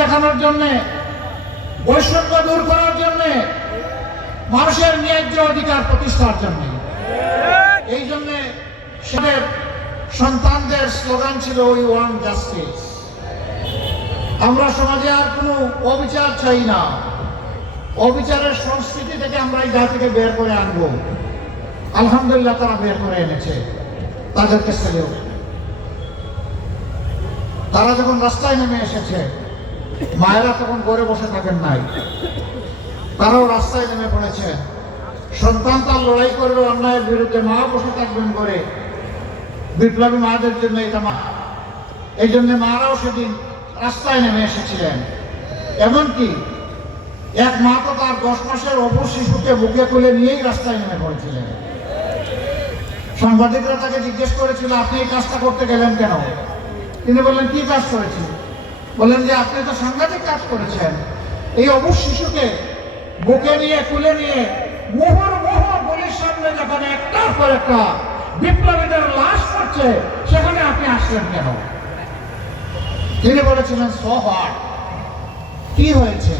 দেখানোর জন্য, বৈষম্য দূর করার জন্য, মানুষের ন্যায্য অধিকার প্রতিষ্ঠার জন্য। এই জন্য সেদের সন্তানদের স্লোগান ছিল উই ওয়ান্ট জাস্টিস। আমরা সমাজে আর কোনো অবিচার চাই না। অবিচারের সংস্কৃতি থেকে আমরা এই জাতিকে বের করে আনবো। আলহামদুলিল্লাহ তারা বের করে এনেছে, তাদেরকে সেলেও। তারা যখন রাস্তায় নেমে এসেছে, মায়েরা তখন ঘরে বসে থাকেন নাই, তারাও রাস্তায় নেমে পড়েছে। সন্তান তার লড়াই করবে অন্যায়ের বিরুদ্ধে, মা বসে থাকবেন করে। বিপ্লবী মাদের জন্য এটা মা, এই জন্য মারাও সেদিন রাস্তায় নেমে এসেছিলেন। এমনকি এক মা তো তার 10 মাসের অপর শিশুকে বুকে তুলে নিয়েই রাস্তায় নেমে পড়েছিলেন। সাংবাদিকরা তাকে জিজ্ঞেস করেছিল, আপনি এই কাজটা করতে গেলেন কেন? তিনি বললেন, কি কাজ করেছি? বললেন যে আপনি তো সাংঘাতিক কাজ করেছেন। এই অবুঝ শিশুকে বুকে নিয়ে তুলে নিয়ে মুহুর্মুহু গলির সামনে যেখানে একটার পর একটা বিপ্লবীদের লাশ পড়ছে, সেখানে আপনি আসলেন কেন? তিনি বলেছিলেন, সো হোয়াট, কি হয়েছে?